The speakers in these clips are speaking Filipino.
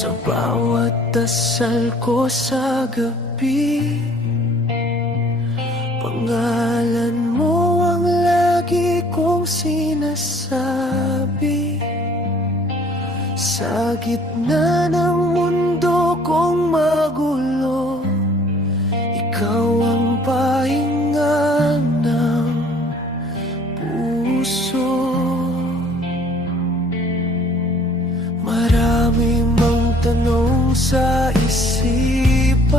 Sa bawat dasal ko sa gabi, pangalan mo ang lagi kong sinasabi. Sa gitna ng mundo kong magulo, ikaw ang pahinga ng puso. Marami mang tanong sa isipan,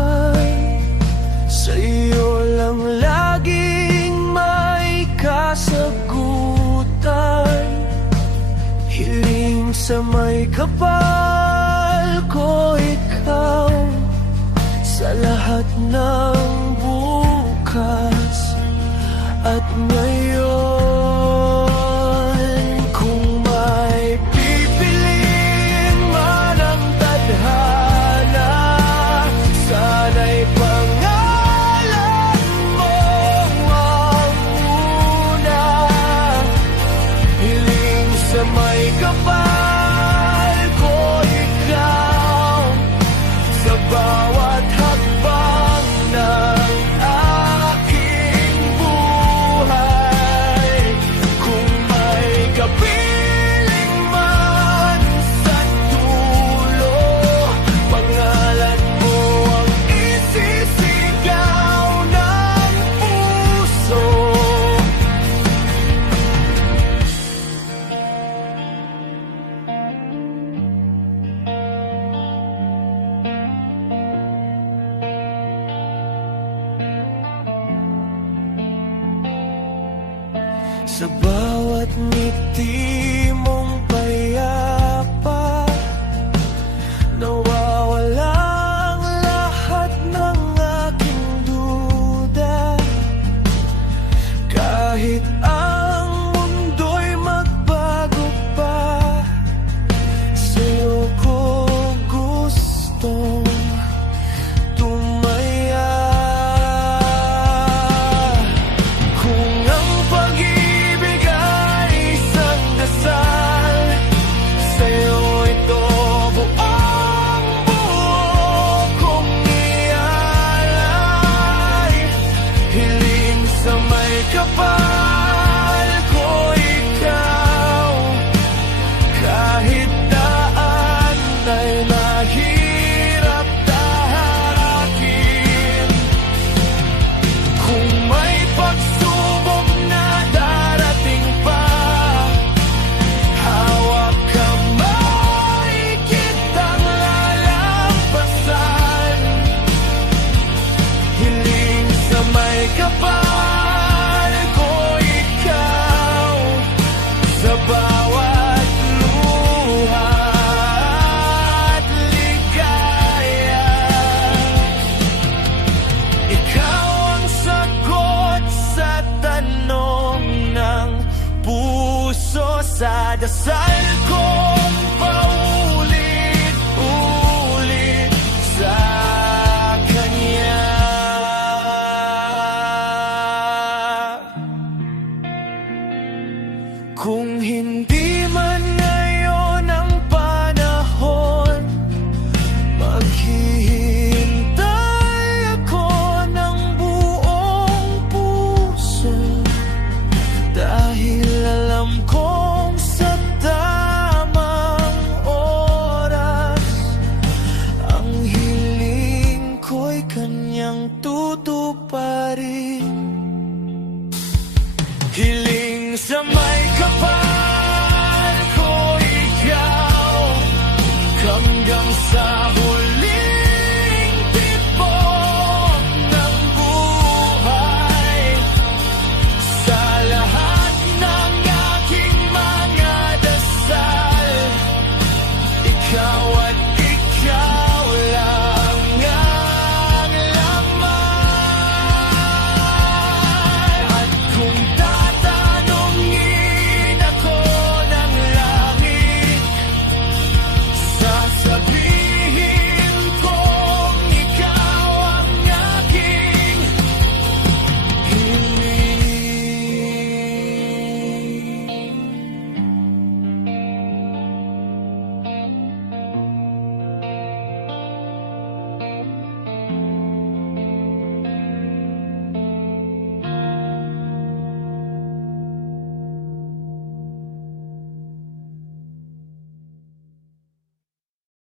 sa'yo lang laging may kasagutan. Hiling sa may kapal ko ikaw, sa lahat ng bukas at ngayon. Kung may pipiliin man ang tadhana, sana'y pangalan mo ang una. Hiling sa may kapal ko ikaw, sa bawat hakbang ng aking buhay. Kung may kapiling man sa dulo, pangalan mo ang isisigaw ng puso. Sa bawat ngiti